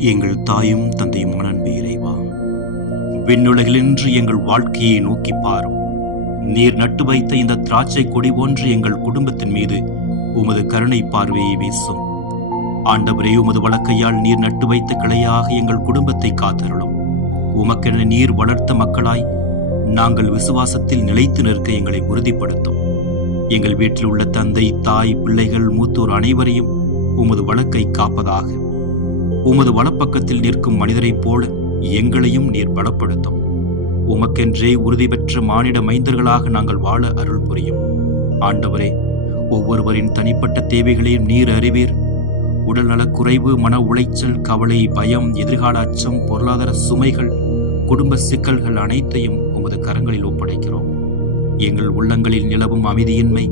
எங்கள் தாயும் தந்தையுமான அன்பு இறைவா, விண்ணுலகிலின்று எங்கள் வாழ்க்கையை நோக்கி பாரும். நீர் நட்டு வைத்த இந்த திராட்சை கொடி போன்று எங்கள் குடும்பத்தின் மீது உமது கருணை பார்வையை வீசும். ஆண்டவரே, உமது வலக்கையால் நீர் நட்டு வைத்த கிளையாக எங்கள் குடும்பத்தை காத்தருளும். உமக்கென நீர் வளர்த்த மக்களாய் நாங்கள் விசுவாசத்தில் நிலைத்து நிற்க எங்களை உறுதிப்படுத்தும். எங்கள் வீட்டில் உள்ள தந்தை, தாய், பிள்ளைகள், மூத்தோர் அனைவரையும் உமது வழக்கை காப்பதாக. உமது வலப்பக்கத்தில் நிற்கும் மனிதரைப் போல எங்களையும் நீர் பலப்படுத்தும். உமக்கென்றே உறுதி பெற்ற மானிட மைந்தர்களாக நாங்கள் வாழ அருள் புரியும். ஆண்டவரே, ஒவ்வொருவரின் தனிப்பட்ட தேவைகளையும் நீர் அறிவீர். உடல்நலக் குறைவு, மன உளைச்சல், கவலை, பயம், எதிர்கால அச்சம், பொருளாதார சுமைகள், குடும்ப சிக்கல்கள் அனைத்தையும் உமது கரங்களில் ஒப்படைக்கிறோம். எங்கள் உள்ளங்களில் நிலவும் அமைதியின்மை,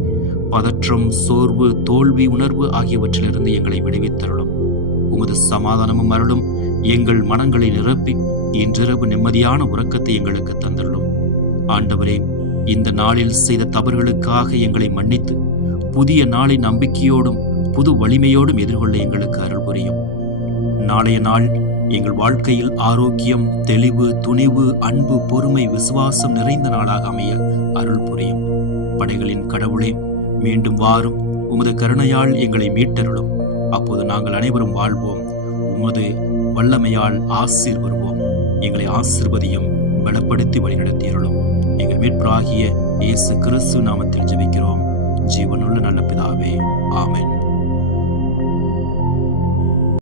பதற்றம், சோர்வு, தோல்வி உணர்வு ஆகியவற்றிலிருந்து எங்களை விடுவித்தருளும். உமது சமாதானமும் அருளும் எங்கள் மனங்களை நிரப்பி இன்றிரவு நிம்மதியான உறக்கத்தை எங்களுக்கு தந்தருளும். ஆண்டவரே, இந்த நாளில் செய்த தவறுகளுக்காக எங்களை மன்னித்து புதிய நாளை நம்பிக்கையோடும் புது வலிமையோடும் எதிர்கொள்ள எங்களுக்கு அருள் புரியும். நாளைய நாள் எங்கள் வாழ்க்கையில் ஆரோக்கியம், தெளிவு, துணிவு, அன்பு, பொறுமை, விசுவாசம் நிறைந்த நாளாக அமைய அருள் புரியும். படைகளின் கடவுளே, மீண்டும் வாரும். உமது கருணையால் எங்களை மீட்டருளும். அப்போது நாங்கள் அனைவரும் வாழ்வோம். உமது வல்லமையால் ஆசீர்வருவோம். எங்களை ஆசீர்வதியும், பலப்படுத்தி வழிநடத்தியருளும். எங்கள் மீட்பராகிய இயேசு கிறிஸ்து நாமத்தில் ஜெபிக்கிறோம். ஜீவனுள்ள நல்ல பிதாவே, ஆமென்.